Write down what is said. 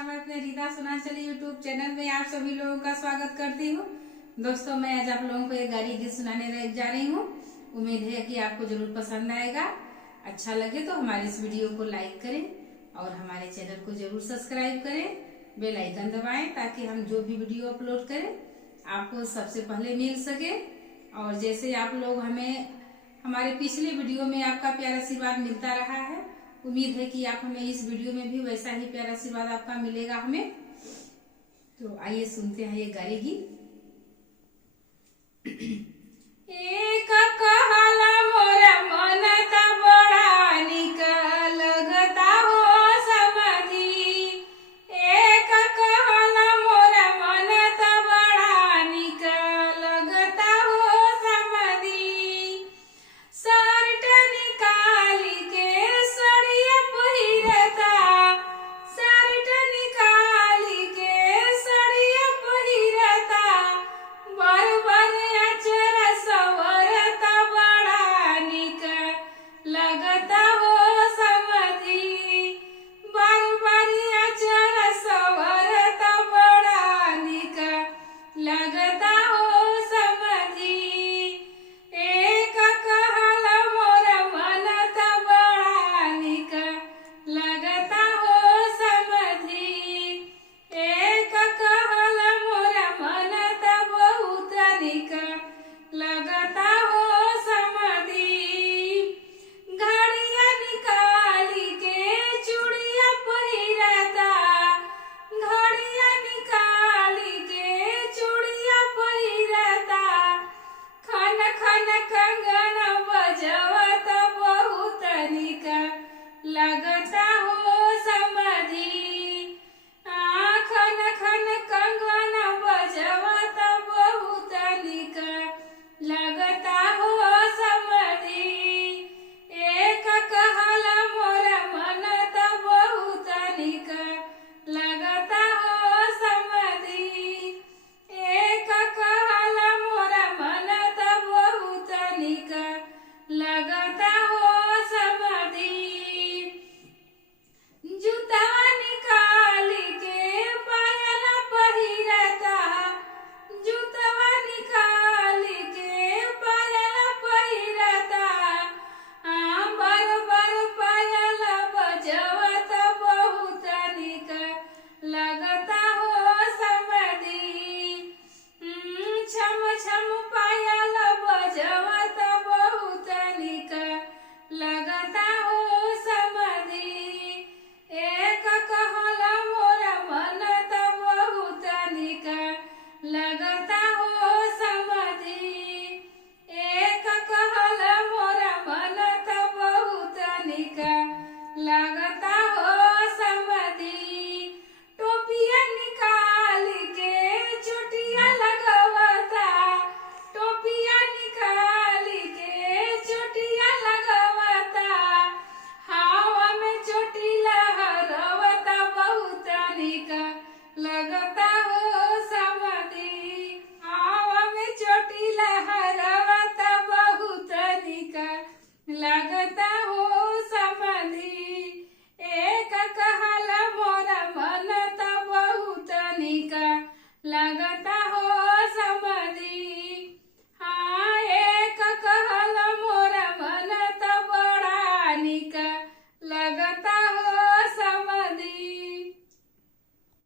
नमस्कार। मैं अपने रीता सोनांचली यूट्यूब चैनल में आप सभी लोगों का स्वागत करती हूँ। दोस्तों, मैं आज आप लोगों को एक गाली गीत सुनाने जा रही हूँ। उम्मीद है कि आपको जरूर पसंद आएगा। अच्छा लगे तो हमारे इस वीडियो को लाइक करें और हमारे चैनल को जरूर सब्सक्राइब करें, बेल आइकन दबाएं ताकि हम जो भी वीडियो अपलोड करें आपको सबसे पहले मिल सके। और जैसे आप लोग हमें हमारे पिछले वीडियो में आपका प्यारा आशीर्वाद मिलता रहा है, उम्मीद है कि आप हमें इस वीडियो में भी वैसा ही प्यारा आशीर्वाद आपका मिलेगा हमें। तो आइए सुनते हैं ये गाली गीत। एक